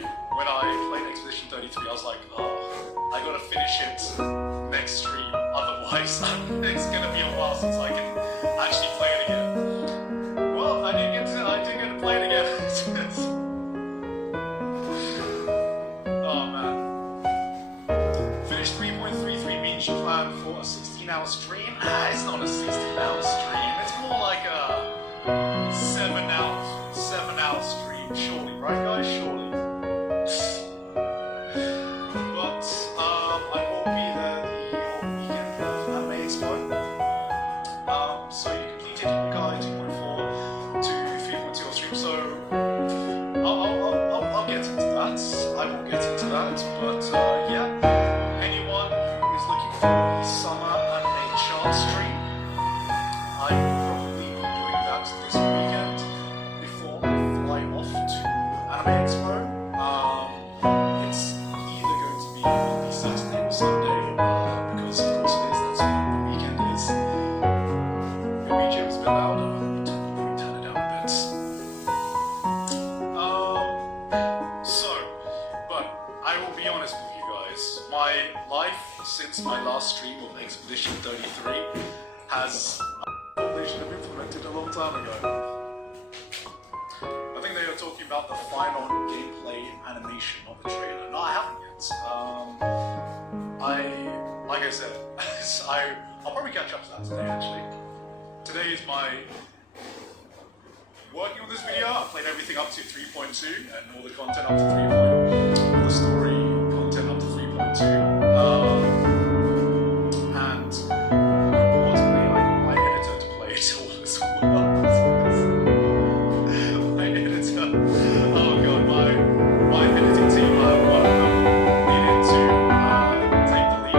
when I played Expedition 33, I was like, oh, I gotta finish it next stream, otherwise it's gonna be a while since I can actually play it again. Well, I did get to play it again. Oh man. Finish 3.33 means you plan for a 16-hour stream? It's not a 16-hour stream, it's more like a 7-hour stream, surely, right guys? Surely. But I will be there the whole weekend of Anime Expo. So you completed your guide 2.4 to 3.0 stream, so I'll get into that. I will get into that, but yeah, anyone who is looking for the summer anime chart stream, I will probably be doing that this weekend before I fly off to Anime Expo. It's either going to be on the Saturday or Sunday, because of course it is, that's when the weekend is. The BGM's a bit louder, let me turn it down a bit. But I will be honest with you guys, my life since my last stream of Expedition 33 has they should have implemented a long time ago. I think they are talking about the final gameplay animation of the trailer. No, I haven't yet. Like I said, I'll probably catch up to that today actually. Today is my working on this video. I played everything up to 3.2 and all the content up to 3.2, all the story content up to 3.2. And importantly, I got my editor to play it all as well. My editor, oh god, my editing team, one of them needed to take the lead,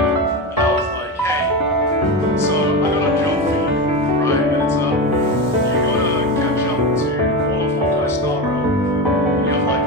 and I was like, hey, so I got a job for you, right, editor? You gotta catch up to all of Hawkeye Star Rail. You have like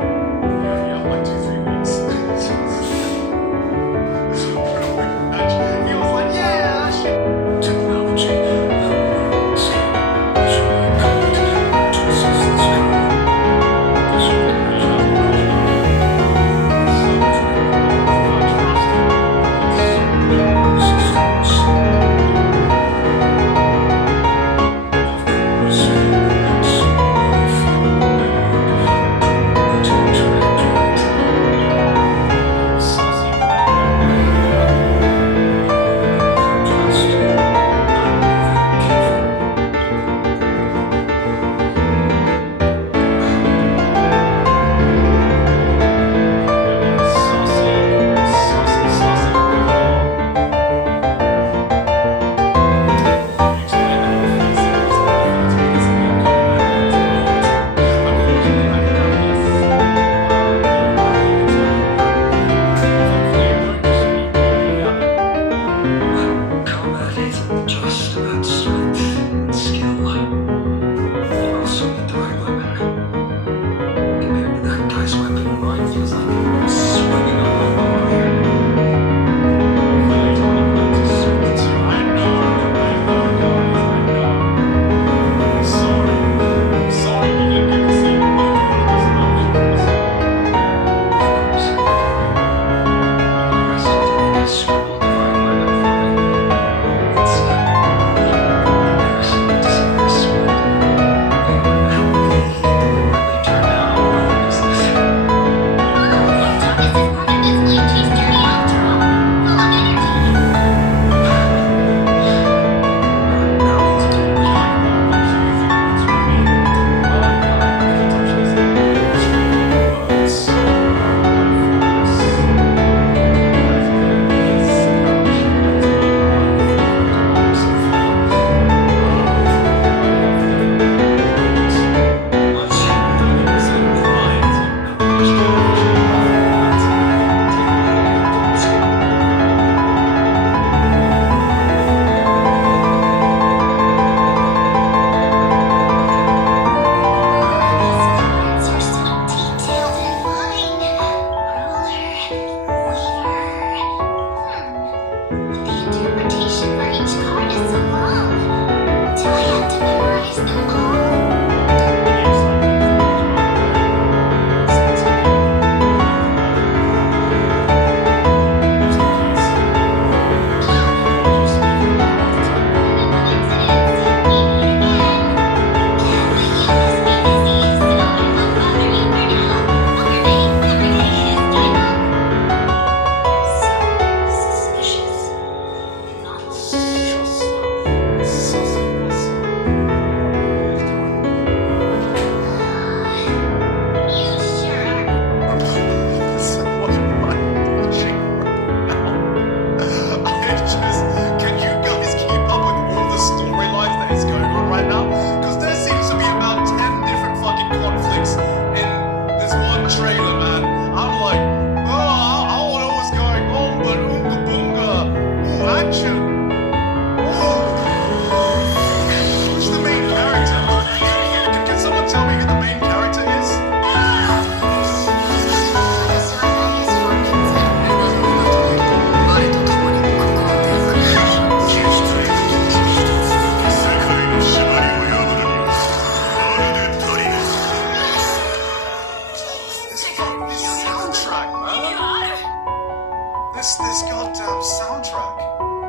this goddamn soundtrack?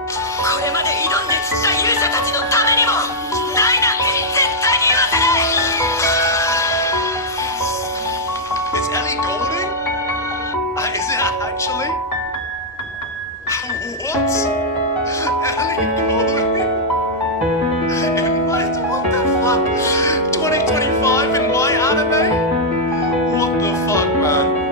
これまで挑んで釣った勇者たちのためにもないなんて絶対に言わせない Is Ellie Goulding? Is it actually? What? Ellie Goulding? What the fuck? 2025 in my anime? What the fuck, man?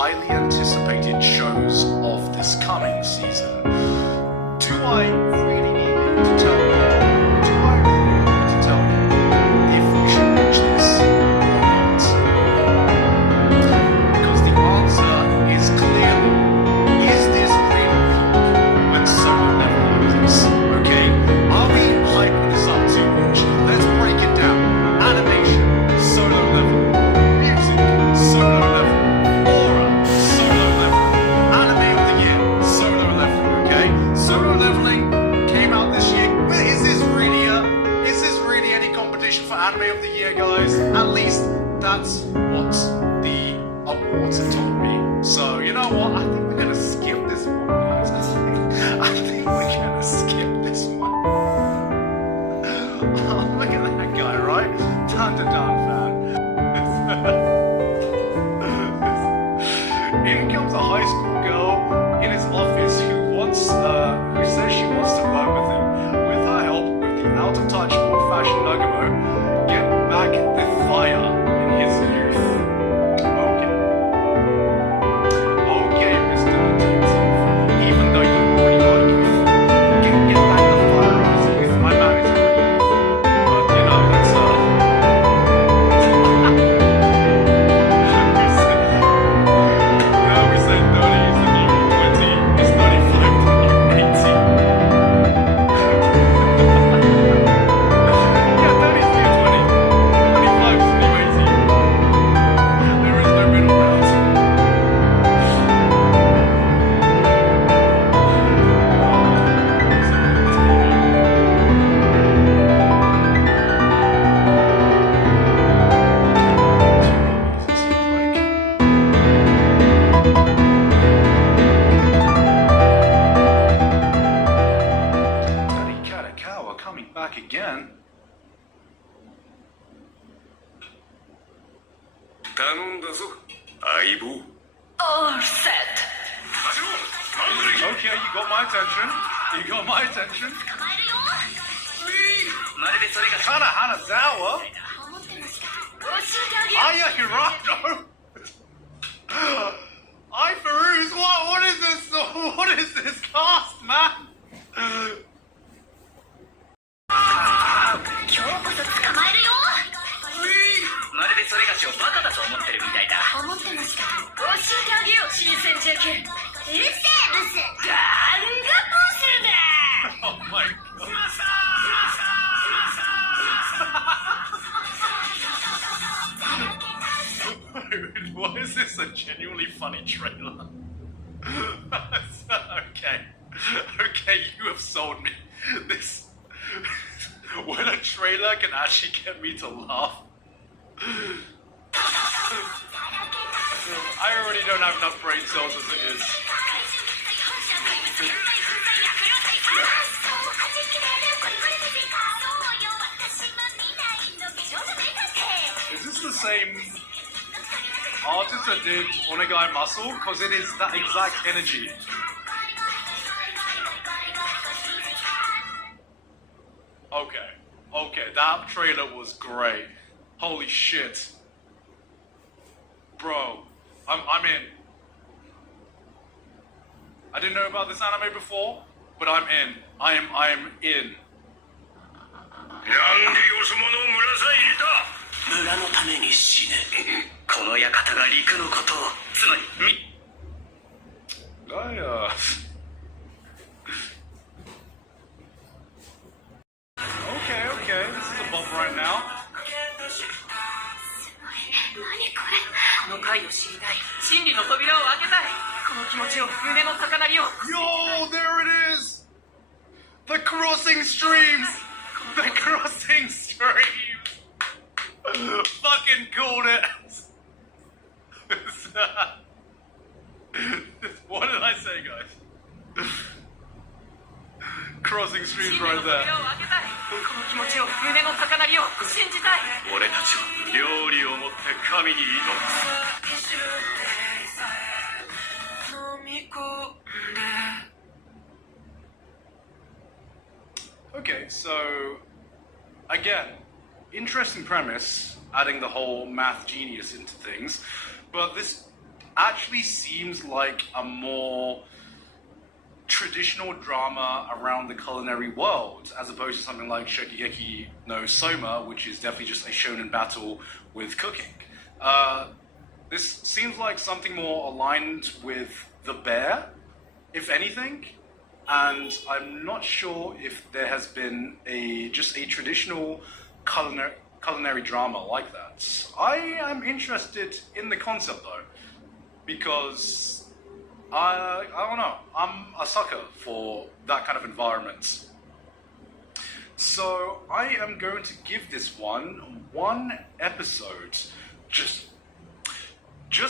highly anticipated shows of this coming season. Do I really need to tell you? Do I really need to tell you if we should watch this or not? Because the answer is clearly, is this really peak when solo leveling is? Okay, are we hyping this up too much? Let's break it down. Animation, solo leveling. Music, solo leveling. Aura, solo leveling. Anime of the year, solo leveling, okay? Solo leveling back again. 頼んだぞ相棒 All set. Okay, you got my attention. You got my attention. まるでそれが Kana Hanazawa. 教えてあげよう Aya Hirano. I Farouz, what is this? What is this cast, man? 今日こそ捕まえるよまるでそれがしをバカだと思ってるみたいだ思ってました教えてあげよう新鮮ジャケうるせえブスガンガポンするだ Oh my god. Why is this a genuinely funny trailer? Okay. Okay, you have sold me. This... When a trailer can actually get me to laugh. I already don't have enough brain cells as it is. Is this the same artist that did Onegai Muscle? Because it is that exact energy. Okay, that trailer was great. Holy shit. Bro, I'm in. I didn't know about this anime before, but I'm in. I am in. なんでよそ者を村さ入れた村のために死ねこの館が陸のことをつまり Okay, this is a bump right now. 何これこの回を知りたい真理の扉を開けたいこの気持ちを胸の高鳴りを Yo, there it is! The crossing streams! The crossing streams! Fucking called it! What did I say, guys? Crossing streams right there. この気持ちを胸の高鳴りを信じたい俺たちは料理をもって神に挑む飲み込んで Okay, so again, interesting premise, adding the whole math genius into things, but this actually seems like a more traditional drama around the culinary world, as opposed to something like Shokugeki no Soma, which is definitely just a shonen battle with cooking. This seems like something more aligned with the bear, if anything. And I'm not sure if there has been just a traditional culinary drama like that. I am interested in the concept though, because I don't know, I'm a sucker for that kind of environment. So I am going to give this one episode, just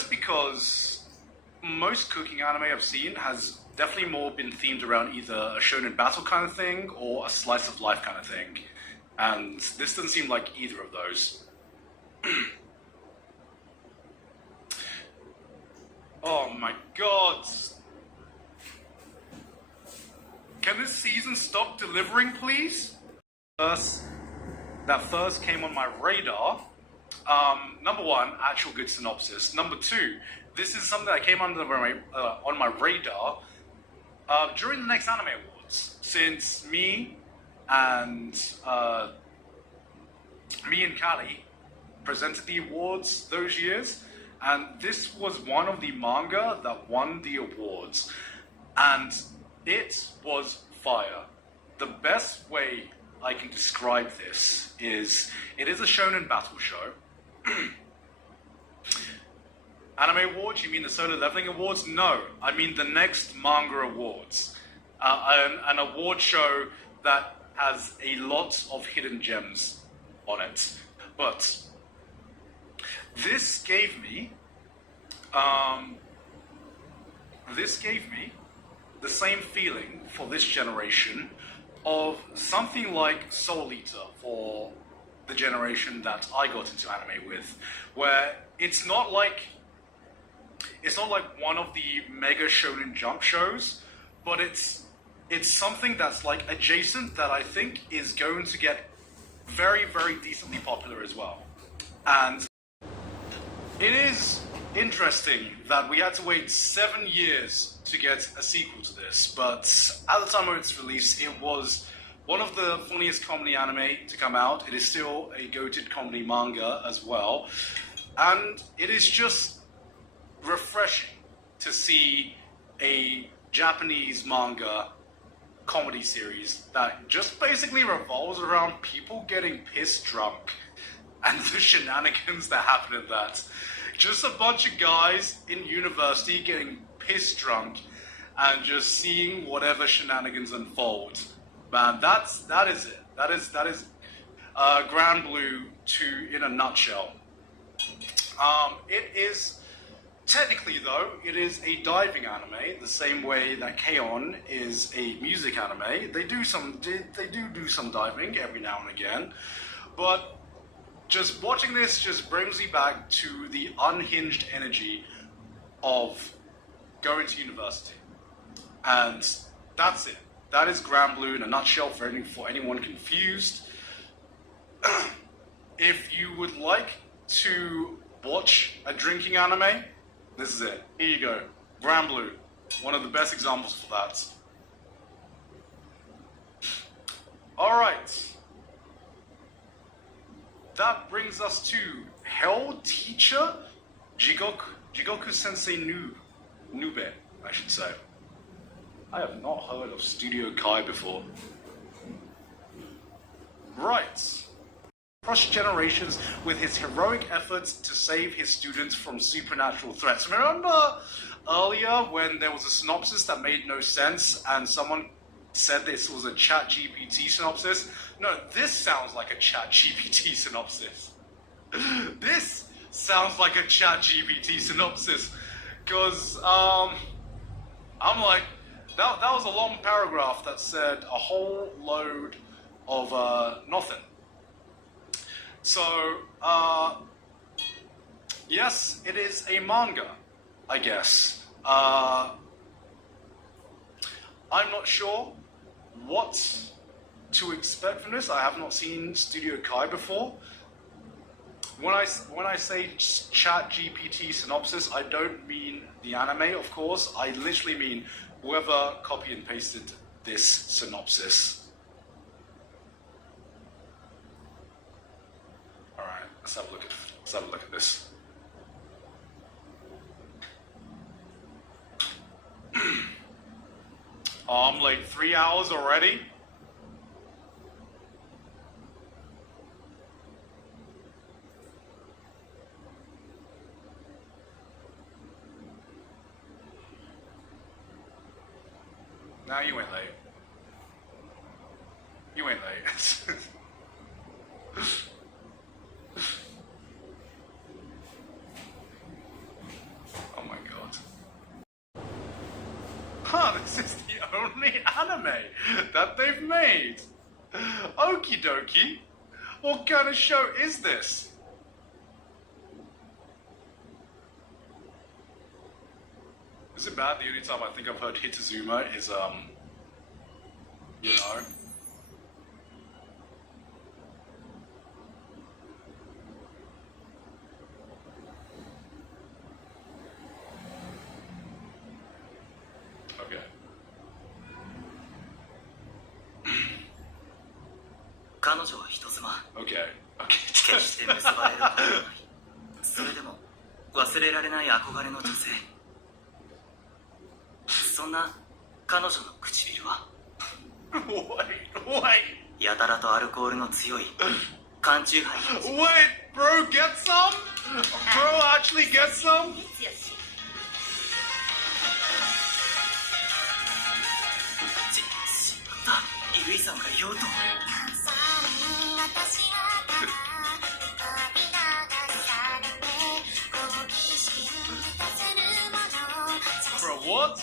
because most cooking anime I've seen has definitely more been themed around either a shonen battle kind of thing or a slice of life kind of thing. And this doesn't seem like either of those. Oh my god. Can this season stop delivering, please? That first came on my radar. Number one, actual good synopsis. Number two, this is something that came on my radar during the next Anime Awards, since me and Callie presented the awards those years, and this was one of the manga that won the awards, and it was fire. The best way I can describe this is, it is a shonen battle show. Anime Awards? You mean the Solo Leveling Awards? No, I mean the next manga awards. An award show that has a lot of hidden gems on it. But this gave me the same feeling for this generation of something like Soul Eater for the generation that I got into anime with, where it's not like one of the mega Shonen Jump shows, but it's something that's like adjacent that I think is going to get very, very decently popular as well. And it is interesting that we had to wait 7 years to get a sequel to this, but at the time of its release, it was one of the funniest comedy anime to come out. It is still a goated comedy manga as well, and it is just refreshing to see a Japanese manga comedy series that just basically revolves around people getting pissed drunk and the shenanigans that happen in that. Just a bunch of guys in university getting pissed drunk and just seeing whatever shenanigans unfold. Man, that is it. That is Grand Blue 2 in a nutshell. It is technically, though, it is a diving anime, the same way that K-On! Is a music anime. They do some diving every now and again, but just watching this just brings me back to the unhinged energy of going to university. And that's it. That is Grand Blue in a nutshell for anyone confused. If you would like to watch a drinking anime, this is it. Here you go. Grand Blue. One of the best examples for that. Alright. That brings us to Hell Teacher Jigoku Sensei Nube, I should say. I have not heard of Studio Kai before. Right. Crushed generations with his heroic efforts to save his students from supernatural threats. Remember earlier when there was a synopsis that made no sense and someone said this was a ChatGPT synopsis? No, this sounds like a ChatGPT synopsis. This sounds like a ChatGPT synopsis. Because, I'm like, that was a long paragraph that said a whole load of nothing. So, yes, it is a manga, I guess. I'm not sure what to expect from this. I have not seen Studio Kai before. When I say ChatGPT synopsis, I don't mean the anime, of course. I literally mean whoever copy and pasted this synopsis. All right, let's have a look at this. Oh, I'm late 3 hours already. Nah, you ain't late. You ain't late. Oh my god. Huh, this is the only anime that they've made. Okie dokie. What kind of show is this? Is it bad the only time I think I've heard Hitazuma is, you know? Okay. 彼女は人妻。 Okay. 決して結ばれることはない。それでも忘れられない憧れの女性。そんな彼女の唇は Wait. やたらとアルコールの強い缶チューハイ。 Wait, bro, get some? Bro, actually get some? しまった。ゆいさんが言おうと。 Bro, what?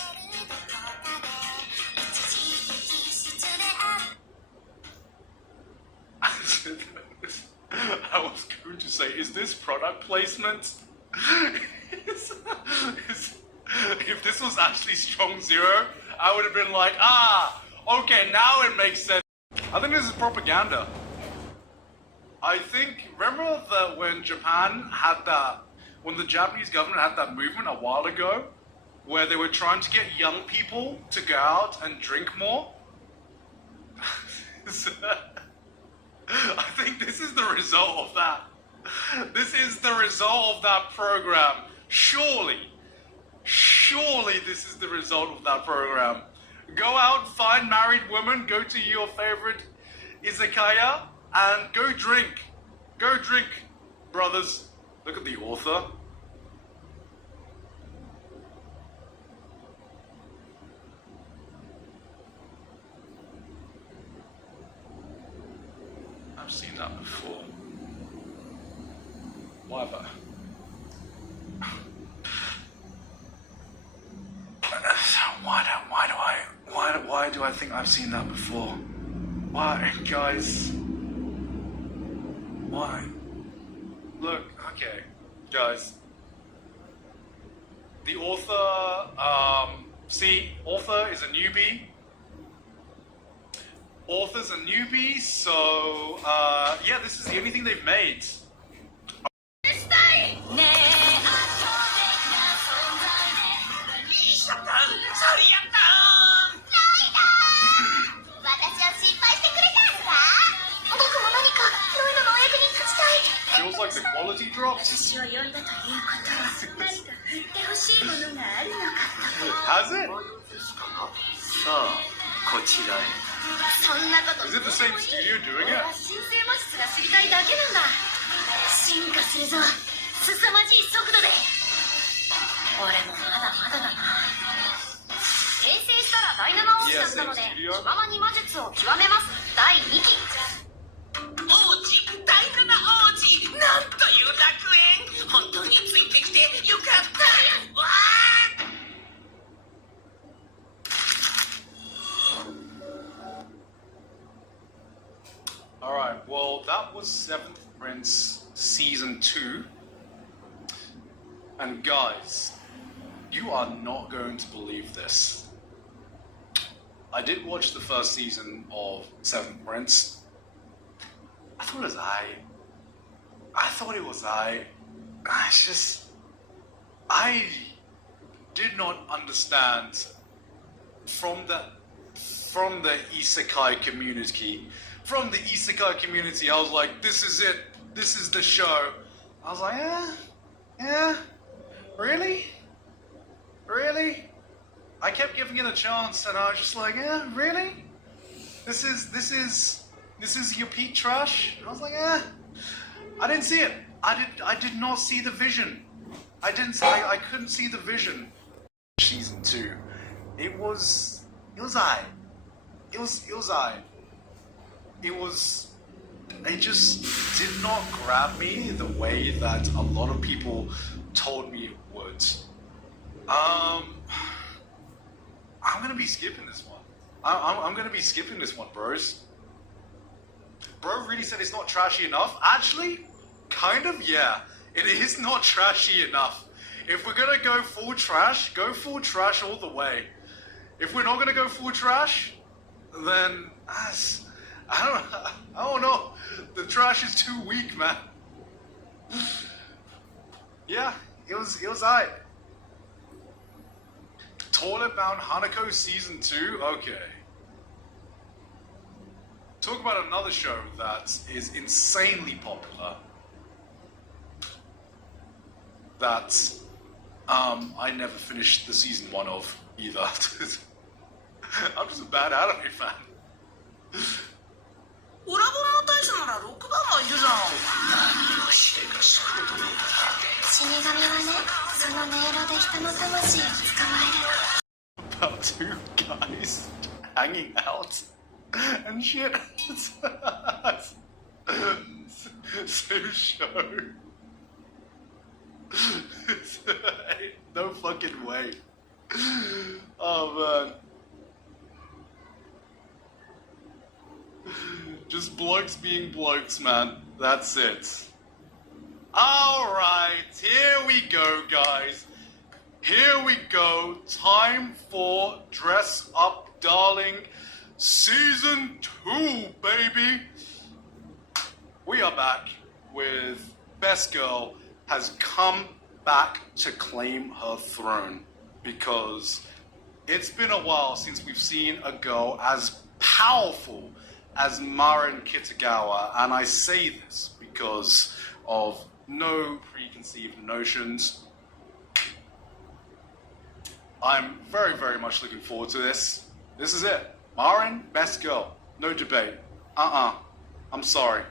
who to say, is this product placement? Is- if this was actually Strong Zero, I would have been like, okay, now it makes sense. I think this is propaganda. I think, remember that when Japan had that, when the Japanese government had that movement a while ago, where they were trying to get young people to go out and drink more? I think this is the result of that. This is the result of that program. Surely this is the result of that program. Go out, find married women, go to your favorite izakaya, and go drink. Go drink, brothers. Look at the author. I've seen that before. Why have I? Why do I think I've seen that before? Why, guys? Why? Look, okay, guys. The author, see, author is a newbie. Author's a newbie, so, yeah, this is the only thing they've made. Feels like the quality dropped. Has it? Is it the same studio doing it? Yeah, same studio. なんという楽園。本当についてきてよかった。わあ。 Alright, well, that was 7th Prince Season 2. And guys, you are not going to believe this. I did watch the first season of 7th Prince. I thought it was I did not understand from the isekai community. From the isekai community, I was like, this is it. This is the show. I was like, yeah, really? I kept giving it a chance, and I was just like, yeah, really? This is your peak trash? I was like, I didn't see it. I did not see the vision. I couldn't see the vision. Season 2. It was I. It just did not grab me the way that a lot of people told me it would. I'm gonna be skipping this one. I'm gonna be skipping this one, bros. Bro really said it's not trashy enough. Actually, kind of, yeah. It is not trashy enough. If we're gonna go full trash all the way. If we're not gonna go full trash, then I don't know. The trash is too weak, man. Yeah, it was alright. Toilet Bound Hanako Season 2? Okay. Talk about another show that is insanely popular. That I never finished the season 1 of either. I'm just a bad anime fan. 裏本の大将なら6番もいるじゃん。何をしでかすことね。死神はね、その音色で人の魂を捕まえる。 About two guys hanging out and shit. Same show. No fucking way. Oh man. Just blokes being blokes, man. That's it. Alright, here we go, guys. Here we go. Time for Dress Up Darling Season 2, baby. We are back with Best Girl has come back to claim her throne because it's been a while since we've seen a girl as powerful as Marin Kitagawa, and I say this because of no preconceived notions. I'm very, very much looking forward to this. This is it. Marin, Best Girl. No debate. I'm sorry.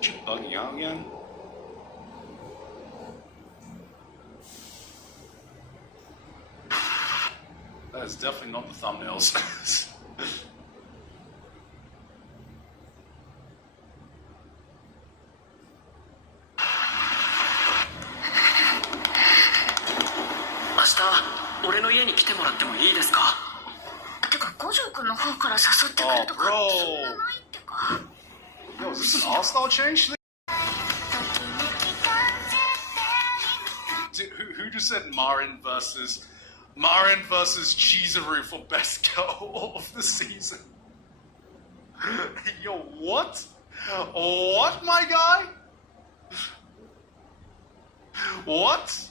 You bugging out again? That is definitely not the thumbnails. Oh, bro. Yo, is this an all-star change? Dude, who just said Marin versus Chizuru for Best Girl of the season? Yo, what? What, my guy? What?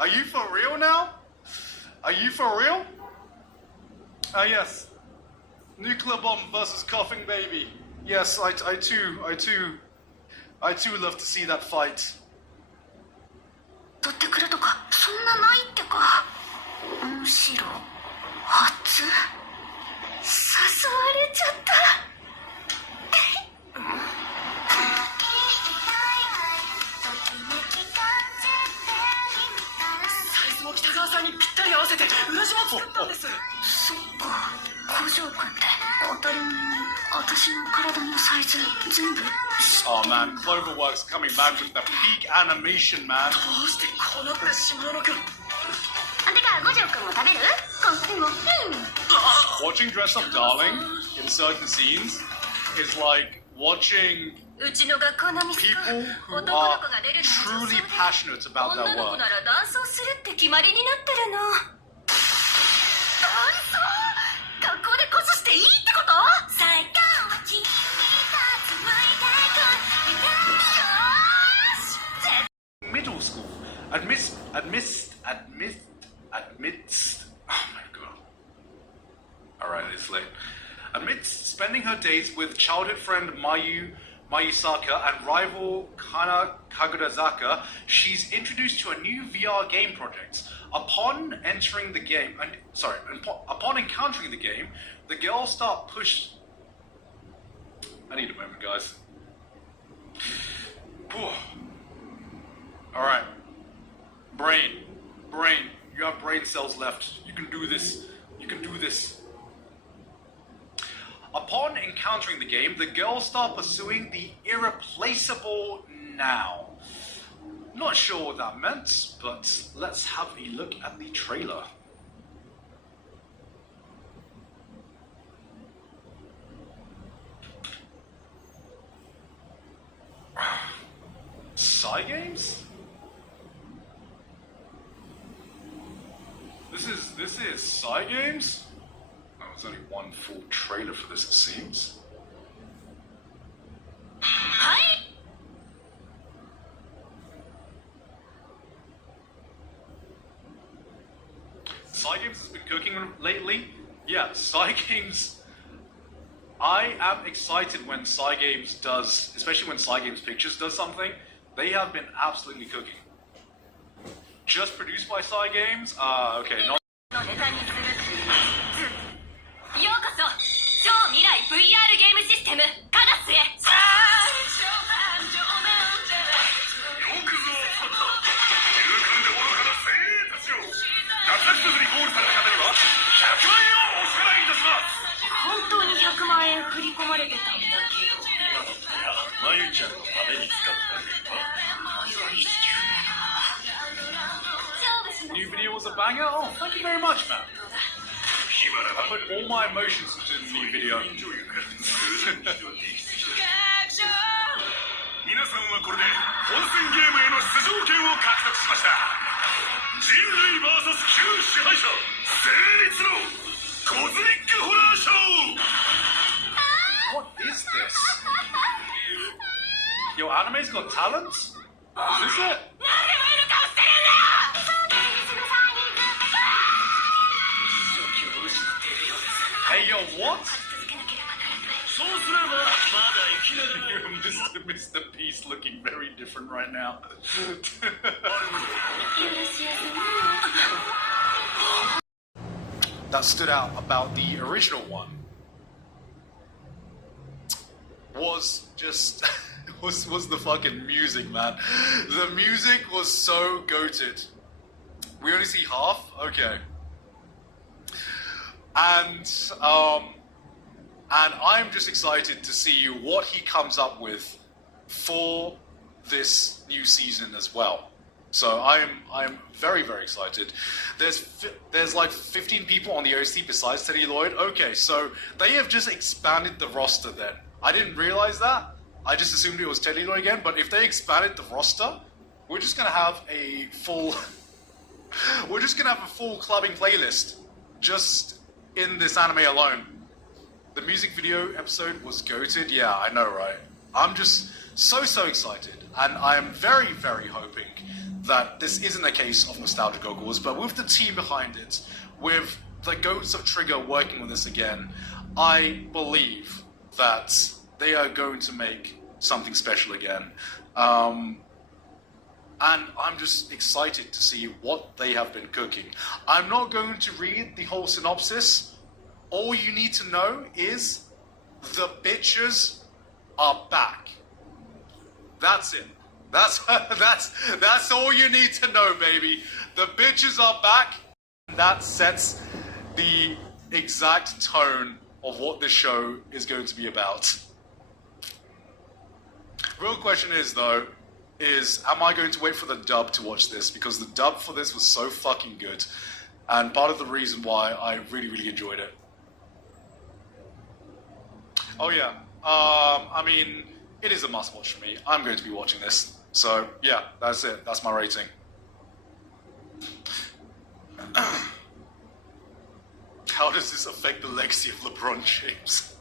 Are you for real now? Are you for real? Ah, yes. Nuclear bomb versus coughing baby. Yes, I too love to see that fight. Oh man, Cloverworks coming back with the peak animation, man. Watching Dress Up Darling in certain scenes is like watching people who are truly passionate about their work. Middle school amidst oh my god. Alright, it's late. Amidst spending her days with childhood friend Mayusaka and rival Kana Kagurazaka, she's introduced to a new VR game project. Upon encountering the game, the girls start push. I need a moment, guys. Alright. Brain. You have brain cells left. You can do this. Upon encountering the game, the girls start pursuing the irreplaceable now. Not sure what that meant, but let's have a look at the trailer. Psy games? This is Psy games? Oh, there's only one full trailer for this, it seems. Hi. Psy games has been cooking lately. Yeah, Psy games. I am excited when Psy games does, especially when Psy games Pictures does something. They have been absolutely cooking. Just produced by Psy games? Okay, not. ようこそ超未来 VR ゲームシステムカダスへ。よくぞおった。勇敢で愚かな精鋭たちよ。夏秋にゴールされた方には100万円をお支払いいたします。本当に100万円振り込まれてたんだけど。今のってまゆちゃんのために使ったんだよ。banger. Oh, thank you very much, man. I put all my emotions into the new video. 皆さんはこれで本戦ゲームへの出場権を獲得しました。人類 VS 旧支配者成立のコズミックホラーショー。 What is this? Yo, anime's got talent? Is this it? Hey, yo, what? Mr. Beast looking very different right now. That stood out about the original one was just was the fucking music, man. The music was so goated. We only see half? Okay. And I'm just excited to see what he comes up with for this new season as well. So I'm very, very excited. There's like 15 people on the OC besides Teddy Lloyd. Okay, so they have just expanded the roster then. I didn't realize that. I just assumed it was Teddy Lloyd again, but if they expanded the roster, we're just gonna have a full we're just gonna have a full clubbing playlist just in this anime alone. The music video episode was goated. Yeah, I know, right? I'm just so excited, and I am very, very hoping that this isn't a case of nostalgia goggles, but with the team behind it, with the goats of Trigger working with us again, I believe that they are going to make something special again. And I'm just excited to see what they have been cooking. I'm not going to read the whole synopsis. All you need to know is the bitches are back. That's it. That's all you need to know, baby. The bitches are back. That sets the exact tone of what this show is going to be about. Real question is, though, am I going to wait for the dub to watch this? Because the dub for this was so fucking good. And part of the reason why I really, really enjoyed it. Oh yeah, I mean, it is a must watch for me. I'm going to be watching this. So yeah, that's it. That's my rating. How does this affect the legacy of LeBron James?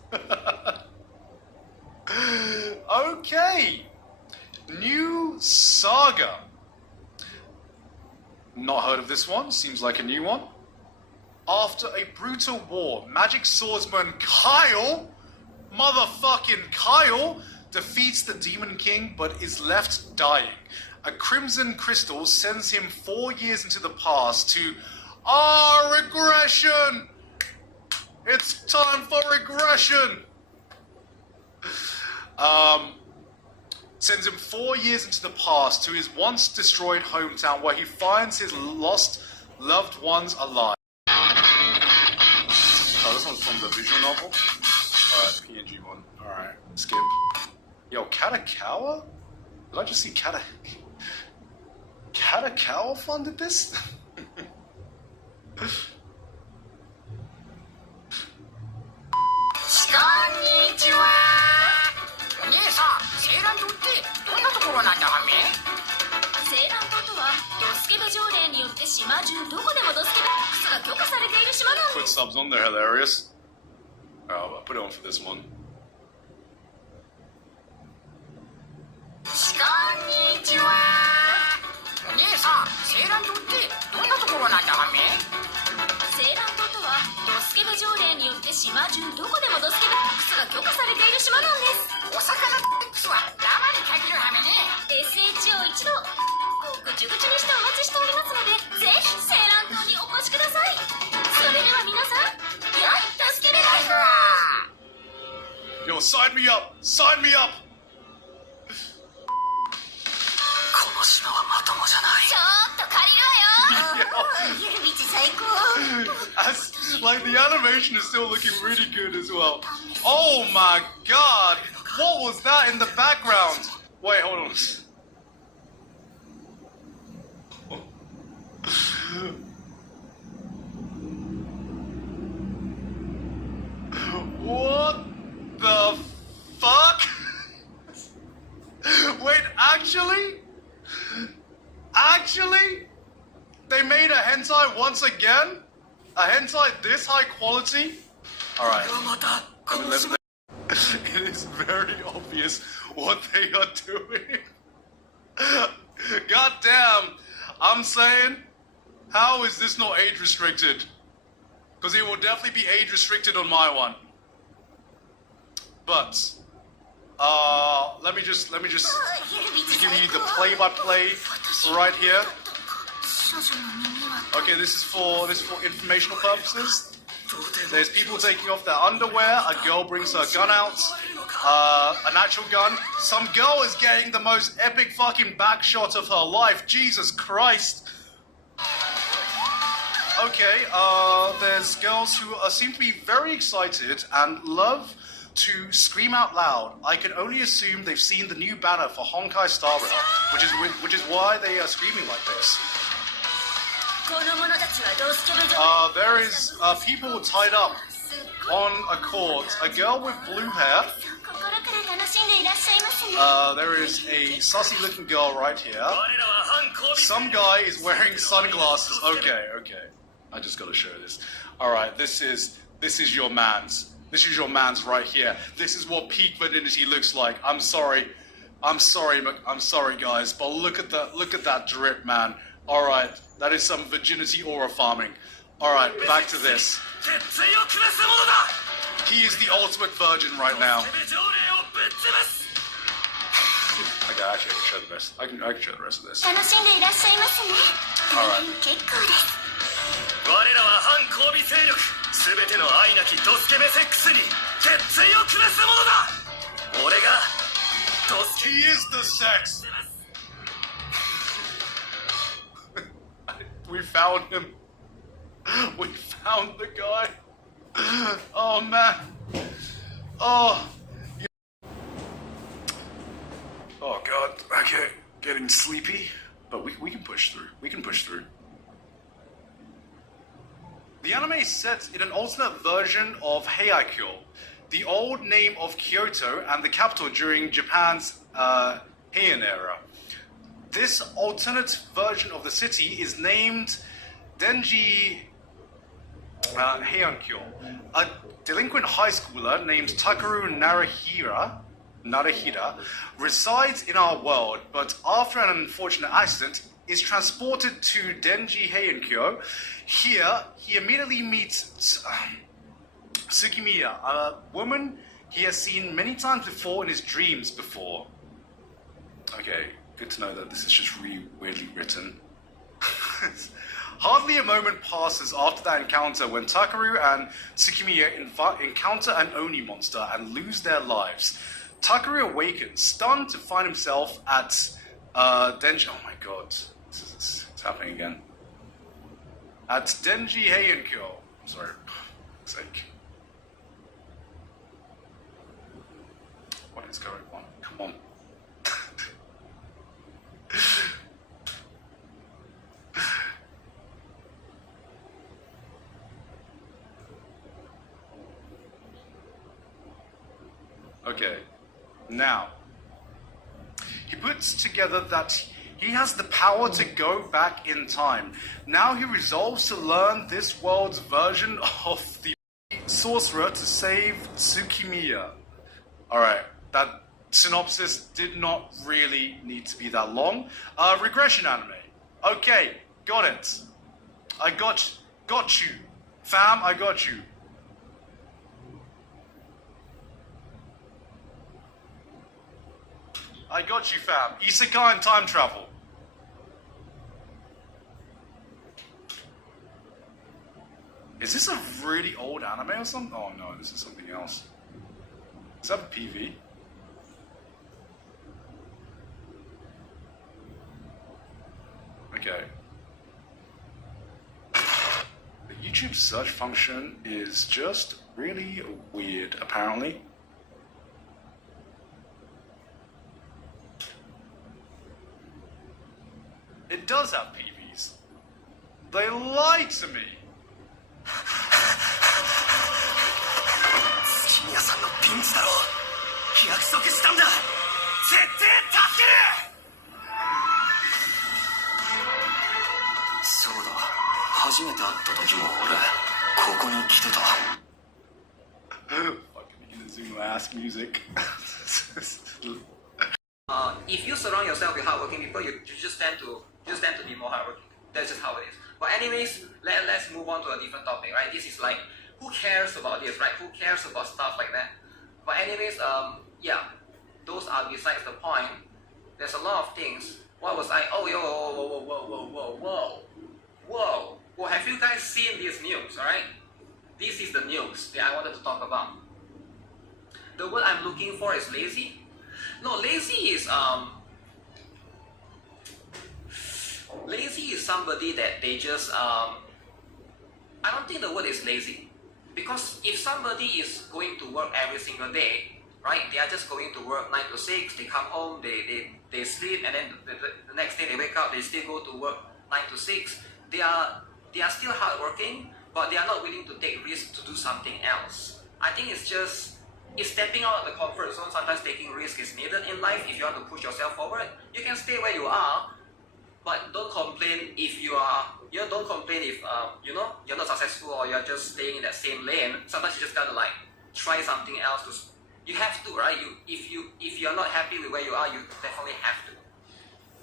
Okay. New saga. Not heard of this one. Seems like a new one. After a brutal war, magic swordsman Kyle, motherfucking Kyle, defeats the Demon King but is left dying. A crimson crystal sends him 4 years into the past to... regression! It's time for regression! Sends him 4 years into the past to his once destroyed hometown where he finds his lost loved ones alive. Oh, this one's from the visual novel? Alright, PNG one. Alright, skip. Yo, Katakawa? Did I just see Katakawa funded this? Konnichiwa! 姉さん、セーラン島ってどんなところなんだはめ？セーラン島とはドスケベ条例によって島中どこでもドスケベボックスが許可されている島なんです。 Put subs on, they're hilarious. Oh, I'll put it on for this one. こんにちは。姉さん、セーラン島ってどんなところなんだはめ？セーラン島とはドスケベ条例によって島中どこでもドスケベボックスが許可されている島なんです。お魚ボックスは生に限るはめね。SHO 一同ごくじゅぐちにしてお待ちしておりますので、ぜひセーラン島にお越しください。それでは皆さん、良いドスケベライフは。Yo, sign me up! Sign me up! この島はまともじゃない。ちょっと借りるわよ。ゆるびち最高。Like the animation is still looking really good as well. Oh my god! What was that in the background? Wait, hold on. the fuck? Wait, actually? Actually? They made a hentai once again? A hentai this high quality? Alright. It is very obvious what they are doing. God damn. I'm saying, how is this not age restricted? Because it will definitely be age restricted on my one. But let me just give you the play-by-play right here. Okay, this is for informational purposes. There's people taking off their underwear. A girl brings her gun out. An actual gun. Some girl is getting the most epic fucking back shot of her life. Jesus Christ. Okay, there's girls who seem to be very excited and love to scream out loud. I can only assume they've seen the new banner for Honkai Star Rail, which is why they are screaming like this. There is people tied up on a cord. A girl with blue hair. There is a sussy looking girl right here. Some guy is wearing sunglasses. Okay. I just gotta show this. Alright, this is your man's. This is your man's right here. This is what peak virginity looks like. I'm sorry guys, but look at that drip, man. Alright, that is some virginity aura farming. Alright, back to this. He is the ultimate virgin right now. Okay, actually I can show the rest. I can show the rest of this. Alright. 我らは反交尾勢力すべての愛なきドスケベセックスに決意を下すものだ俺がドスケ He is the sex. We found him. We found the guy. Oh man. Oh god. Okay, getting sleepy, but we can push through. We can push through. The anime is set in an alternate version of Heian, the old name of Kyoto and the capital during Japan's Heian era. This alternate version of the city is named Denji Heian-kyo. A delinquent high schooler named Takeru Narahira resides in our world, but after an unfortunate accident, is transported to Denji Heian-kyo. Here, he immediately meets Tsukimiya, a woman he has seen many times before in his dreams before. Okay, good to know that this is just really weirdly written. Hardly a moment passes after that encounter when Takeru and Tsukimiya encounter an Oni monster and lose their lives. Takeru awakens, stunned to find himself at Denji... Oh my god, it's happening again. At Denji Heian-kyo. I'm sorry, for sake. What is going on? Come on. Okay, now, he puts together that he has the power to go back in time. Now he resolves to learn this world's version of the sorcerer to save Tsukimiya. Alright, that synopsis did not really need to be that long. Regression anime. Okay, got it. I got you. Fam, I got you. I got you, fam. Isekai and time travel. Is this a really old anime or something? Oh no, this is something else. Is that a PV? Okay. The YouTube search function is just really weird, apparently. It does have PVs. They lied to me. 月宮さんのピンチだろう束したんだ。絶対助ける。そうだ、初めて会った時も俺ここに来てた。 Fucking Zoom ass music. If you surround yourself with hardworking people, you just tend to be more hardworking. That's just how it is. But anyways, let's move on to a different topic, right? This is like, who cares about this, right? Who cares about stuff like that? But anyways, yeah, those are besides the point. There's a lot of things. What was I? Oh, yo, whoa. Well, have you guys seen this news, alright? This is the news that I wanted to talk about. The word I'm looking for is lazy. No, lazy is somebody that they just I don't think the word is lazy, because if somebody is going to work every single day, right? They are just going to work 9 to 6. They come home, they sleep, and then the next day they wake up. They still go to work 9 to 6. They are still hardworking, but they are not willing to take risks to do something else. I think it's stepping out of the comfort zone. Sometimes taking risk is needed in life. If you want to push yourself forward, you can stay where you are, but don't complain if don't complain if you're not successful, or you're just staying in that same lane. Sometimes you just gotta like try something else. You have to, right? If you're not happy with where you are, you definitely have to.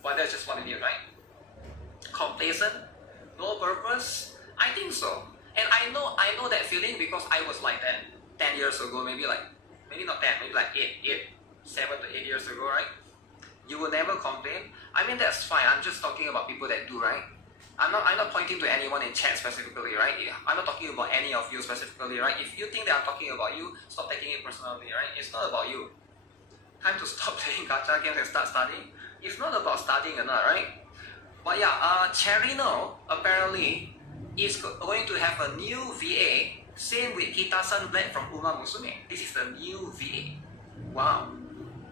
But that's just what it is, right? Complacent, no purpose. I think so, and I know that feeling because I was like that 10 years ago, maybe not 10, maybe like 7 to 8 years ago, right? You will never complain. I mean, that's fine. I'm just talking about people that do, right? I'm not pointing to anyone in chat specifically, right? I'm not talking about any of you specifically, right? If you think that I'm talking about you, stop taking it personally, right? It's not about you. Time to stop playing gacha games and start studying. It's not about studying or not, right? But yeah, Cherino apparently is going to have a new VA. Same with Kita-san Black from Uma Musume. This is the new VA. Wow.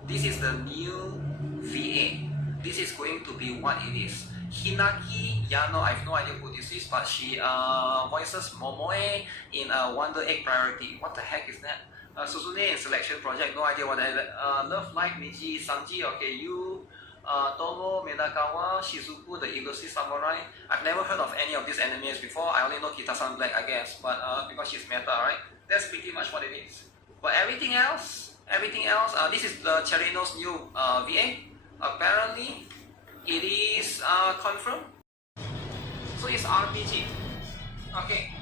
This is the new VA. This is going to be what it is. Hinaki Yano, I have no idea who this is, but she voices Momoe in Wonder Egg Priority. What the heck is that? Suzune in Selection Project, no idea what that is. Love Like Miji, Sanji, okay, you, Tomo, Medakawa, Shizuku, the Elusive Samurai. I've never heard of any of these animes before. I only know Kita-san Black, I guess, but because she's meta, right? That's pretty much what it is. But everything else, this is the Cherino's new VA. Apparently, it is confirmed. So it's RPG. Okay.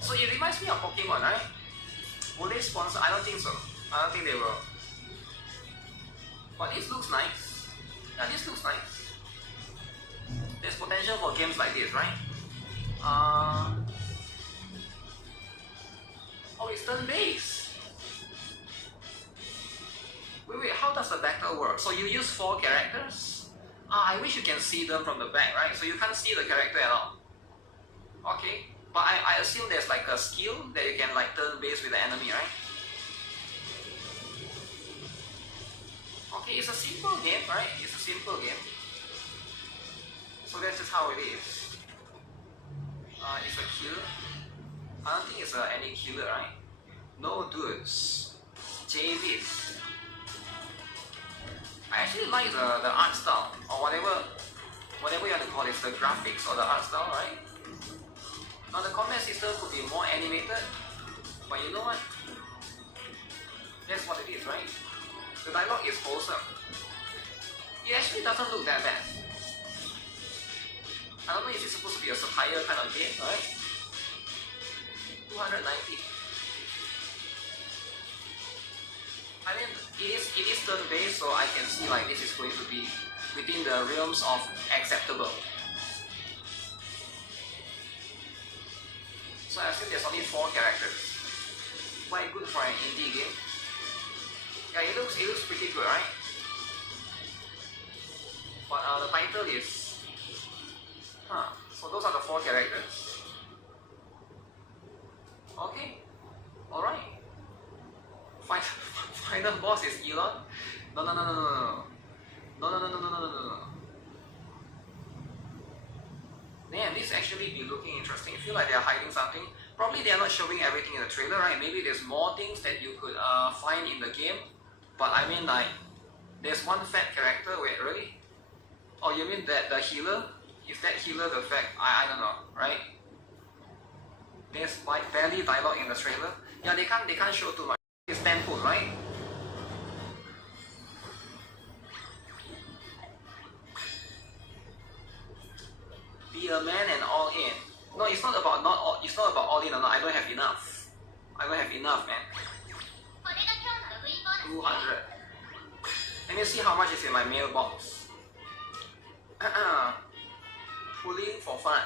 So it reminds me of Pokemon, right? Will they sponsor? I don't think so. I don't think they will. But this looks nice. Yeah, this looks nice. There's potential for games like this, right? Oh, it's turn-based. Wait, how does the battle work? So you use 4 characters? I wish you can see them from the back, right? So you can't see the character at all. Okay, but I assume there's like a skill that you can like turn-based with the enemy, right? Okay, it's a simple game, right? It's a simple game. So that's just how it is. It's a kill. I don't think it's any killer, right? No dudes. JVs. I actually like the art style, or whatever you want to call it, the graphics or the art style, right? Now the combat system could be more animated, but you know what? That's what it is, right? The dialogue is wholesome. It actually doesn't look that bad. I don't know if it's supposed to be a satire kind of game, right? 290. I mean, it is turn-based, so I can see like this is going to be within the realms of acceptable. So I assume there's only 4 characters. Quite good for an indie game. Yeah, it looks pretty good, right? But the title is... so those are the 4 characters. Okay. Alright. Final boss is Elon? No. Man, this actually be looking interesting. I feel like they are hiding something. Probably they are not showing everything in the trailer, right? Maybe there's more things that you could find in the game. But I mean like, there's one fat character, wait, really? Oh, you mean that the healer? Is that healer the fat? I don't know, right? There's like barely dialogue in the trailer. Yeah, they can't show too much. It's temple, right? Be a man and all in. No, it's not about all in or not. I don't have enough. I don't have enough, man. 200. Let me see how much is in my mailbox. Pulling for fun.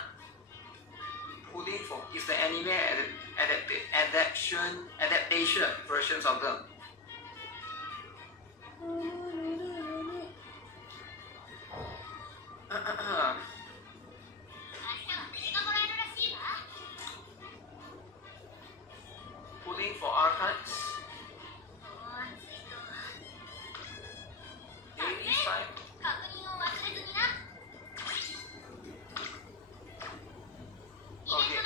Pulling for is the anime adaptation versions of them. Pulling for archives. Daily time. Okay.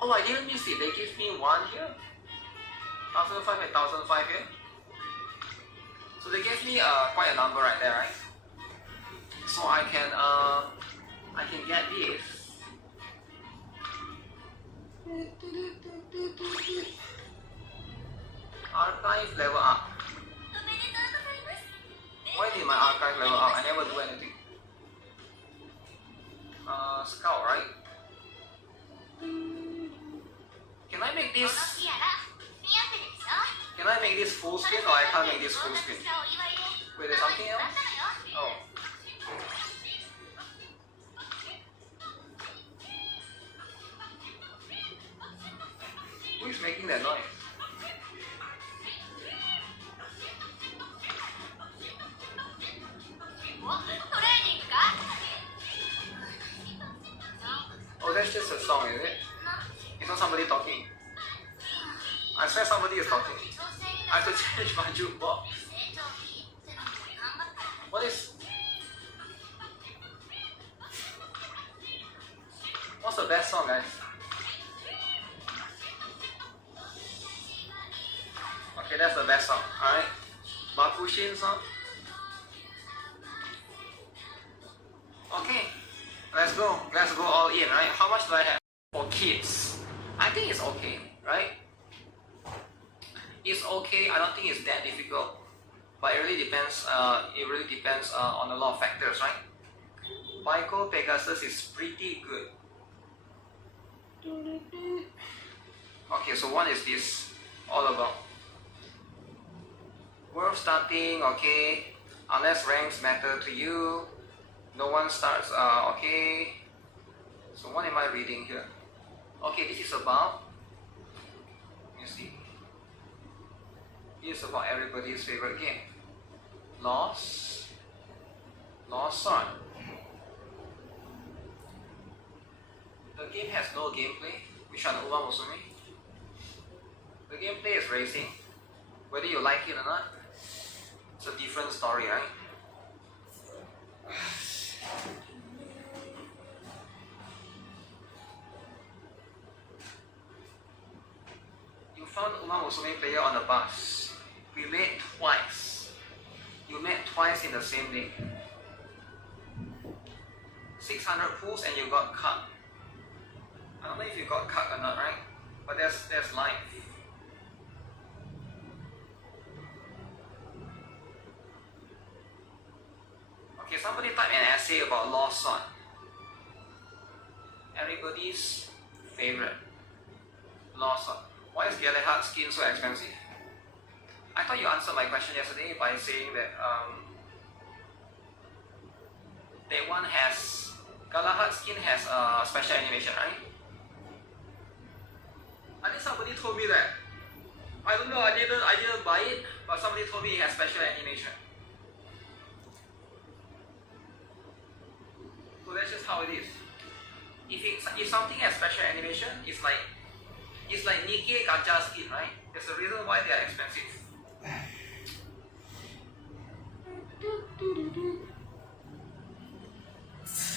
Oh, I didn't miss it. They give me one here. 1,005 and 1,005 here. So they gave me quite a number right there, right? So I can get this. Archive level up. Why did my archive level up? I never do anything. Scout, right? Can I make this? Can I make this full screen or I can't make this full screen? Wait, there's something else? Oh. Who is making that noise? Oh, that's just a song, is it? It's not somebody talking. I swear somebody is talking. I have to change my jukebox. What is... What's the best song, guys? Okay, that's the best song, alright? Bakushin song. Okay, let's go all in, right? How much do I have for kids? I think it's okay, right? It's okay. I don't think it's that difficult, but it really depends. On a lot of factors, right? Baiko Pegasus is pretty good. Okay, so what is this all about? Worth starting, okay. Unless ranks matter to you, no one starts. Okay. So what am I reading here? Okay, this is about. Let me see. This is about everybody's favorite game. Lost Son. The game has no gameplay. Which one? Uma Musume? The gameplay is racing. Whether you like it or not, it's a different story, right? You found Uma Musume player on the bus. We met twice. You met twice in the same day. 600 pulls and you got cut. I don't know if you got cut or not, right? But that's life. Okay, somebody type an essay about Lost Son. Everybody's favorite. Lost Son. Why is Galahad skin so expensive? I thought you answered my question yesterday by saying that that one has Galahad skin has a special animation, right? I think somebody told me that. I don't know. I didn't buy it, but somebody told me it has special animation. So that's just how it is. If something has special animation, it's like Nikkei gacha skin, right? There's a reason why they are expensive.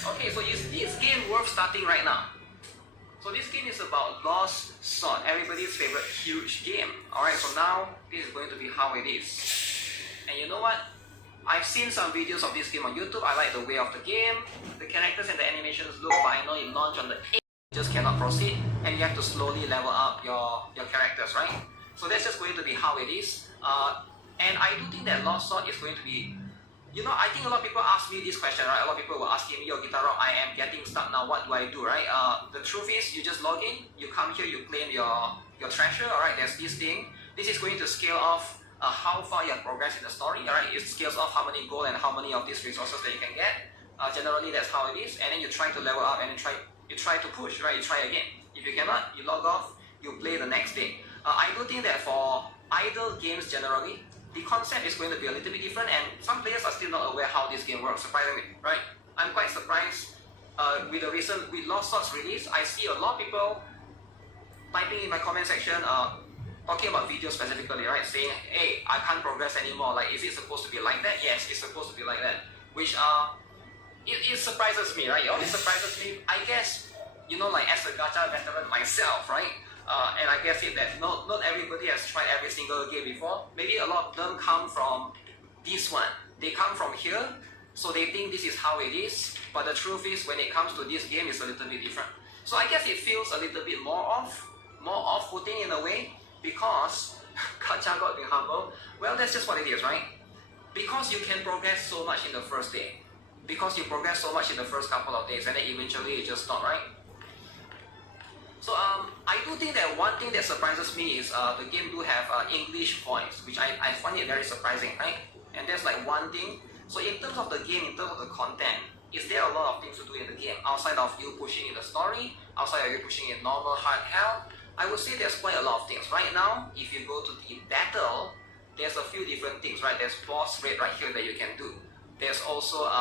Okay, so is this game worth starting right now? So this game is about Lost Sword, everybody's favorite huge game. Alright, so now this is going to be how it is. And you know what? I've seen some videos of this game on YouTube. I like the way of the game. The characters and the animations look, but I know it launched on the 8th. You just cannot proceed, and you have to slowly level up your characters, right? So that's just going to be how it is. And I do think that Lost Sword is going to be, you know, I think a lot of people ask me this question, right? A lot of people were asking me, yo, Guitar Rock, I am getting stuck now, what do I do, right? The truth is, you just log in, you come here, you claim your treasure, alright? There's this thing. This is going to scale off how far you have progressed in the story, alright? It scales off how many gold and how many of these resources that you can get. Generally, that's how it is. And then you try to level up and you try to push, right? You try again. If you cannot, you log off, you play the next day. I do think that for idle games generally, the concept is going to be a little bit different, and some players are still not aware how this game works, surprisingly, right? I'm quite surprised with Lost Swords release. I see a lot of people typing in my comment section, talking about videos specifically, right? Saying, hey, I can't progress anymore. Like, is it supposed to be like that? Yes, it's supposed to be like that. Which, it surprises me, right? It always surprises me. I guess, you know, like as a gacha veteran myself, right? And I guess that not everybody has tried every single game before. Maybe a lot of them come from this one. They come from here, so they think this is how it is. But the truth is, when it comes to this game, it's a little bit different. So I guess it feels a little bit more off-putting in a way, because gacha got being humble. Well, that's just what it is, right? Because you can progress so much in the first day. Because you progress so much in the first couple of days, and then eventually you just stop, right? So I do think that one thing that surprises me is the game do have English voice, which I find it very surprising, right? And that's like one thing. So in terms of the game, in terms of the content, is there a lot of things to do in the game outside of you pushing in the story, outside of you pushing in normal hard hell? I would say there's quite a lot of things. Right now, if you go to the battle, there's a few different things, right? There's boss raid right here that you can do. There's also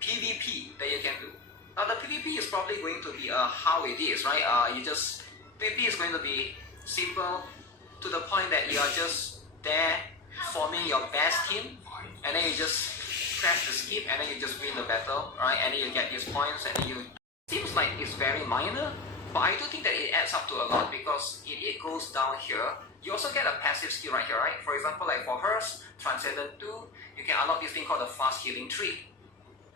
PvP that you can do. Now the PvP is probably going to be how it is, right? PvP is going to be simple to the point that you are just there forming your best team, and then you just press the skip, and then you just win the battle, right? And then you get these points, and then you... Seems like it's very minor, but I do think that it adds up to a lot, because it goes down here. You also get a passive skill right here, right? For example, like for hers, Transcendent 2, you can unlock this thing called the Fast Healing Tree.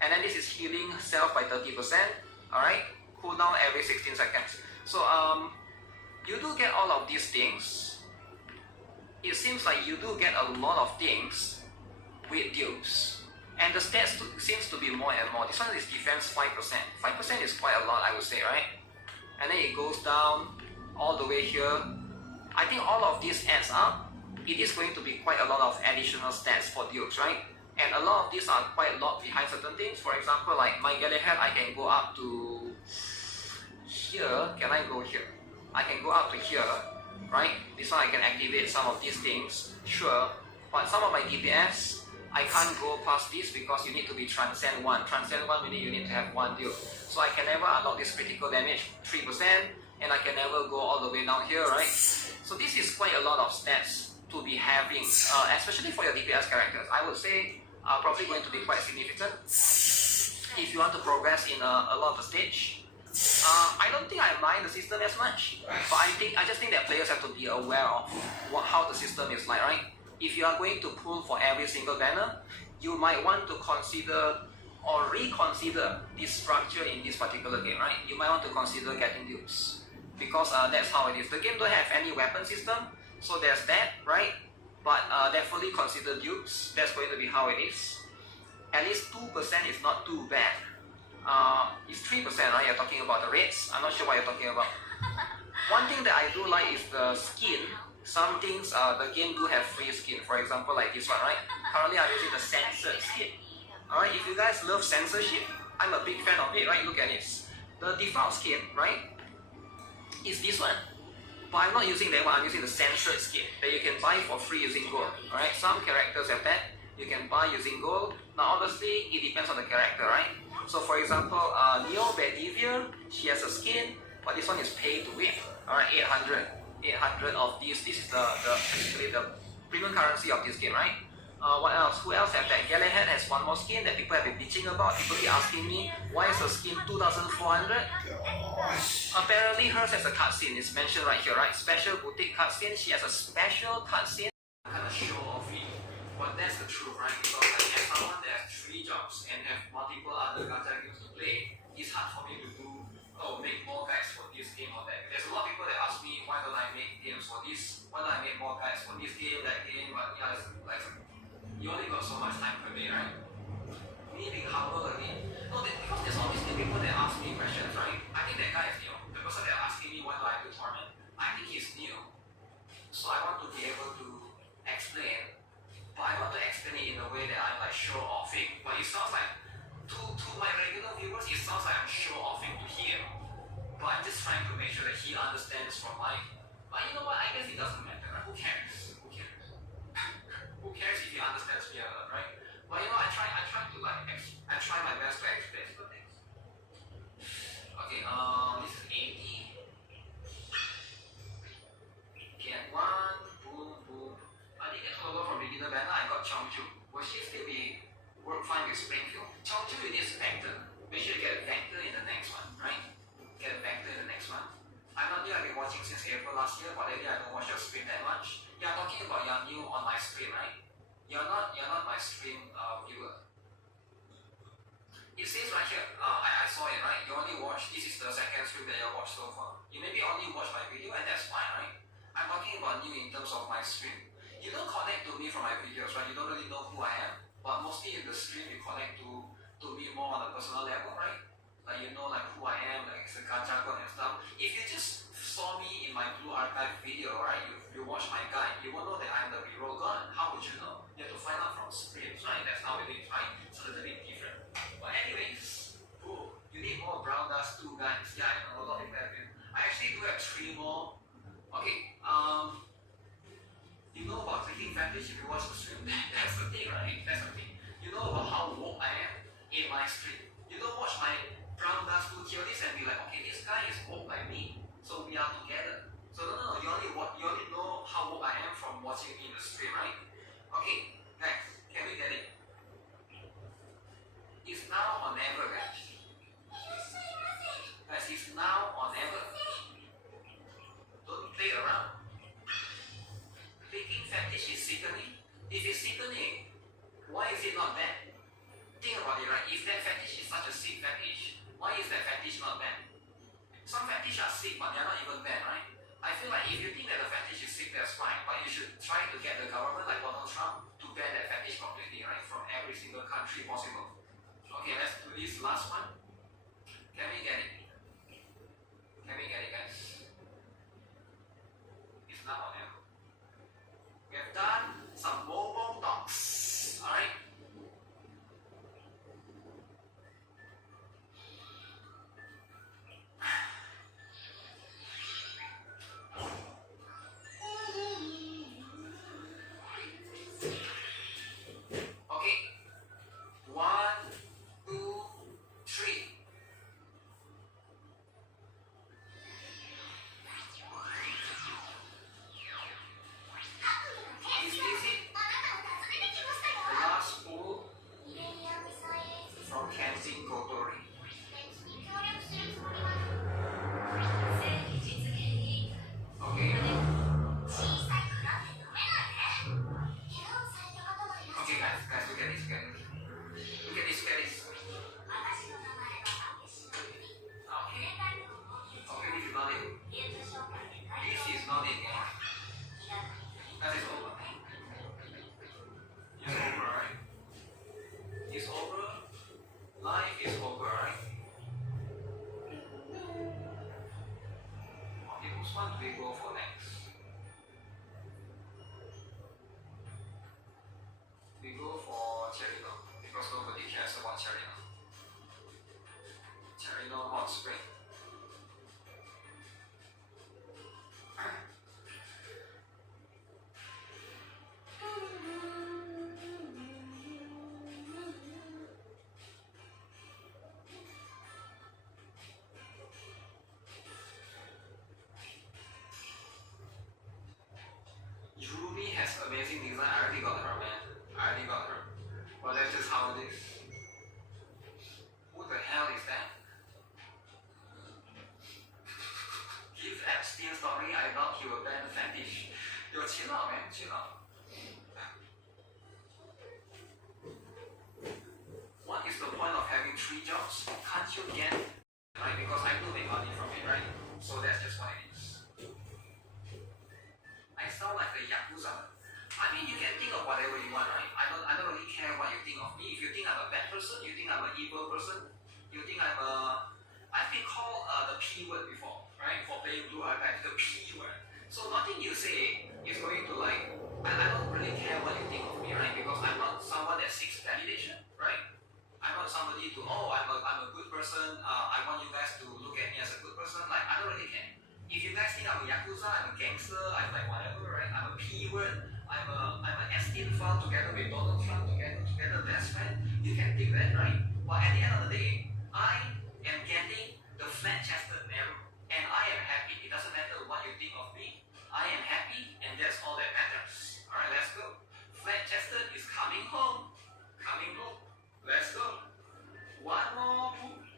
And then this is healing self by 30%, alright? Cooldown every 16 seconds. So you do get all of these things. It seems like you do get a lot of things with dupes. And the stats seems to be more and more. This one is defense 5%. 5% is quite a lot, I would say, right? And then it goes down all the way here. I think all of this adds up. It is going to be quite a lot of additional stats for dupes, right? And a lot of these are quite locked behind certain things. For example, like my Galahad, I can go up to here. Can I go here? I can go up to here, right? This one I can activate some of these things, sure. But some of my DPS, I can't go past this because you need to be Transcend 1. Transcend 1 meaning you need to have one dupe. So I can never unlock this critical damage 3%, and I can never go all the way down here, right? So this is quite a lot of stats to be having, especially for your DPS characters. I would say probably going to be quite significant if you want to progress in a lot of the stage. I don't think I mind the system as much, but I just think that players have to be aware of how the system is like, right? If you are going to pull for every single banner, you might want to consider or reconsider this structure in this particular game, right? You might want to consider getting dupes, because that's how it is. The game don't have any weapon system, so there's that, right? But definitely consider dupes. That's going to be how it is. At least 2% is not too bad. It's 3%, right? You're talking about the rates. I'm not sure what you're talking about. One thing that I do like is the skin. Some things, the game do have free skin. For example, like this one, right? Currently I'm using the censored skin. Alright, if you guys love censorship, I'm a big fan of it, right? Look at this. The default skin, right, is this one. But I'm not using that one, I'm using the censored skin that you can buy for free using gold. Alright, some characters have that. You can buy using gold. Now obviously, it depends on the character, right? So for example, Neo Bedivere, she has a skin, but this one is pay to win. Alright, 800 of these. This is basically the premium currency of this game, right? What else? Who else have that? Galahad has one more skin that people have been bitching about. People keep asking me, why is her skin 2,400? Apparently hers has a cutscene. It's mentioned right here, right? Special boutique cutscene. She has a special cutscene. Kind of show off it. But that's the truth, right? Because like, as someone that has 3 jobs and have multiple other gacha games to play, it's hard for me to make more guides for this game or that. There's a lot of people that ask me, why don't I make games for this? Why don't I make more guides for this game, that game? But yeah, it's like, you only got so much time per day, right? Me being humble again. No, because there's always new people that ask me questions, right? I think that guy is new. The person that asking me why do I do tournament, I think he's new. So I want to be able to explain, but I want to explain it in a way that I'm like show offing. But it sounds like to my regular viewers, it sounds like I'm show offing to him. But I'm just trying to make sure that he understands from my. But you know what? I guess it doesn't matter. Right? Who cares? Who cares? Who cares if he understands me or not, right? But you know, I try to like, I try my best to explain the things. Okay, this is 80. Get one, boom, boom. I didn't get over from beginner banner. I got Chongju. Will she still be work fine with Springfield? Chongju, it is vector. Make sure you get a vector in the next one, right? Get a vector in the next one. I'm not new. I've been watching since April last year, but lately I don't watch your stream that much. You're talking about you're new on my stream, right? You're not my stream viewer. It says right here, I saw it, right? You only watch, this is the second stream that you watched so far. You maybe only watch my video and that's fine, right? I'm talking about new in terms of my stream. You don't connect to me from my videos, right? You don't really know who I am, but mostly in the stream you connect to me more on a personal level, right? Like you know like who I am, like it's a gacha code and stuff. If you just saw me in my Blue Archive video, right? You watch my guide, you won't know that I'm the reroll gun. How would you know? You have to find out from streams, right? That's how it is, right? It's a little bit different. But anyways, cool. You need more brown dust 2 guys. Yeah, I know a lot of people have it. I actually do have 3 more. Okay, you know about clicking vantage if you watch the stream. That's the thing, right? That's the thing. You know about how woke I am in my stream. You don't watch my brown dust 2 tier list and be like, okay, this guy is woke like me, so we are together. So no, you only know how woke I am from watching me in the stream, right? Okay, guys, can we get it? It's now on ever, guys. Guys, it's now on ever. Don't play around. Picking fetish is sickening. If it's sickening, why is it not banned? Think about it, right? If that fetish is such a sick fetish, why is that fetish not banned? Some fetish are sick, but they're not even banned, right? I feel like if you think that the fetish is sick, that's fine, but you should try to get the government like Donald Trump to ban that fetish completely, right? From every single country possible. Okay, let's do this last one. Can we get it? Can we get it, guys? It's not on air. We have done some mobile talks, alright? Okay. 1, 2, 3. Is this it? The last pool from Kensing Kotori. Okay. Okay, guys, look at this, look at this. Look at this, look at this. Okay. Okay, this is not it. This is not it. That is over. It's over, right? It's over. Life is over, right? Okay, which one do we go for next? We go for Cherino, because nobody cares about Cherino. Cherino Hot Spring. Yurumi has amazing design. I already got her, man. I already he got her. But that's just how it is. Who the hell is that? Give Epstein story, I thought he would ban the fetish. Yo, chill out, man, chill out. What is the point of having 3 jobs? Can't you get, right? Because I do make money from it, right? So that's just what it is. I sound like a Yakuza. I mean, you can think of whatever you want, right? I don't really care what you think of me. If you think I'm a bad person, you think I'm an evil person, you think I've been called the P word before, right? For playing blue archive, the P word. So nothing you say is going to like, I don't really care what you think of me, right? Because I'm not someone that seeks validation, right? I'm not somebody to, oh, I'm a good person, I want you guys to look at me as a good person. Like, I don't really care. If you guys think I'm a Yakuza, I'm a gangster, I'm like whatever, right? I'm a P word, I'm an Epstein file together with Donald Trump, together best friend. You can think that, right? But at the end of the day, I am getting the flat-chested arrow, and I am happy. It doesn't matter what you think of me. I am happy, and that's all that matters. Alright, let's go. Flat-chested is coming home. Coming home. Let's go. 1 more,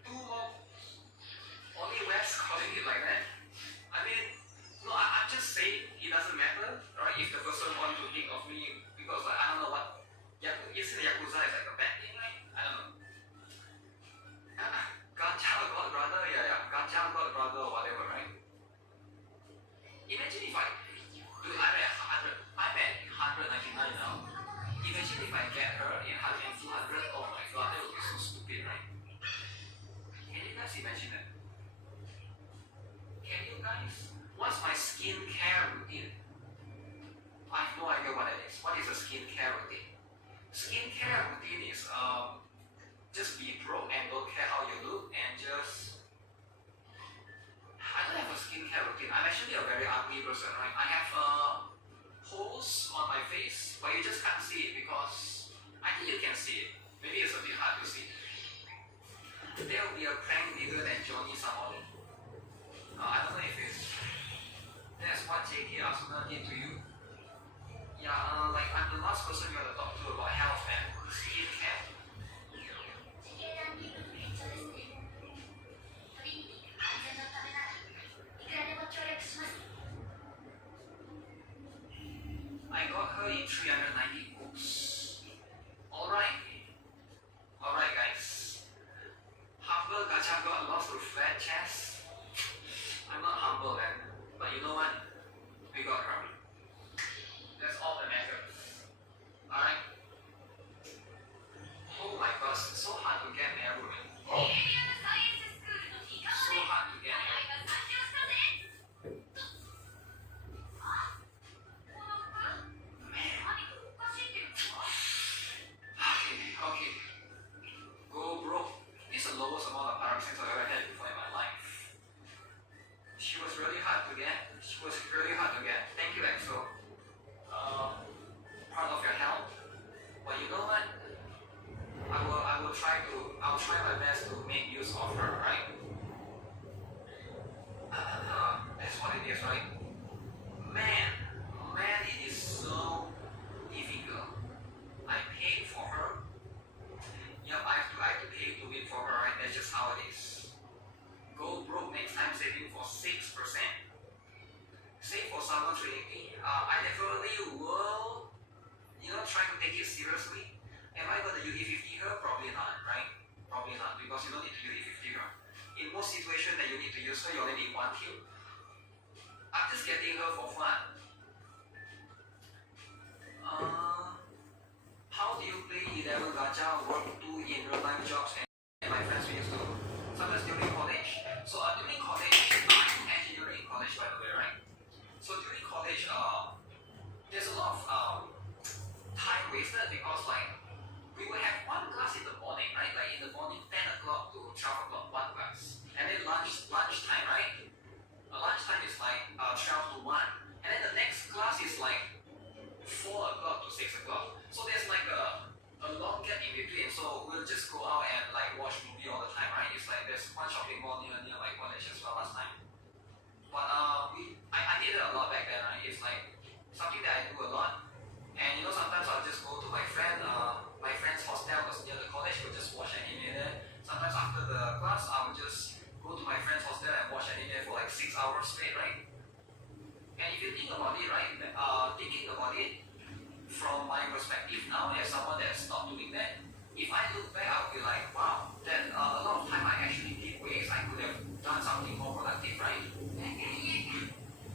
2 more. Only West calling it like that. I mean, no, I'm just saying it doesn't matter, right? If the person wants to think of me, because like, I don't know what, isn't Yakuza is like a bad thing, right? I don't know. Gacha God brother, yeah, Gacha God brother or whatever, right? Imagine if dude, I'm at 199 now. Imagine if I get her in 100, oh my god, that would be so stupid, right? Can you guys imagine that? Can you guys? What's my skincare routine? I have no idea what it is. What is a skincare routine? Skincare routine is just be broke and don't care how you look and just. I don't have a skincare routine. I'm actually a very ugly person, right? I have holes on my face, but you just can't see it because I think you can see it. Maybe it's a bit hard to see. There will be a prank bigger than Johnny Samoni. I don't know if that's what JK Arsenal did to you. Yeah, like I'm the last person you want to talk to about health and skincare. I got her in 390 books. Alright guys. Humble Gacha got lost to flat chest. I'm not humble, man. But you know what? We got her. That's all that matters. Alright? Oh my gosh, it's so hard to get married, man. Oh. So hard to get married. Okay. Go broke. This is the lowest amount of paraxins I've ever had before in my life. She was really hard to get. Thank you, EXO. Part of your help. But you know what? I'll try my best to make use of her, right? That's what it is, right? Man, it is so difficult. I paid for her. Yep, I have to pay to win for her, right? That's just how it is. Go broke next time, saving for 6%. Save for someone training me. I definitely will, try to take it seriously. Am I going to UD50 her? Probably not, right? Probably not, because you don't need to UD50 her. In most situations that you need to use her, you only need 1 kill. I'm just getting her for fun. How do you play 11 gacha, work 2 in real-time jobs, and my friends used to sometimes during college. So during college, I'm engineering in college, by the way, right? So during college, there's a lot of time wasted because like we will have 1 class in the morning, right? Like in the morning, 10 o'clock to 12 o'clock, 1 class, and then lunchtime, right? Lunchtime is like 12 to 1, and then the And if you think about it, right, thinking about it from my perspective now, as someone that stopped doing that, if I look back, I'll be like, wow, that a lot of time I actually did waste. I could have done something more productive, right?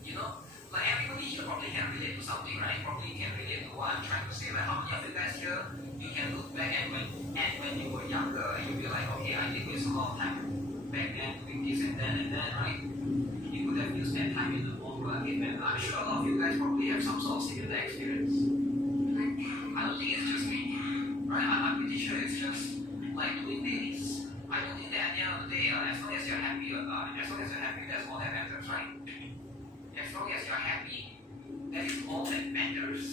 You know, like everybody here probably can relate to something, right? Probably can relate to what I'm trying to say. Like how many of you guys here, you can look back and when you were younger, you'll be like, okay, I did waste a lot of time back then doing this and then, right? You could have used that time in a more productive manner. I'm sure a lot of you guys probably have some sort of similar experience. I don't think it's just me, right? I'm pretty sure it's just like doing this. I don't think that at the end of the day, as long as you're happy, that's all that matters, right? As long as you're happy, that is all that matters.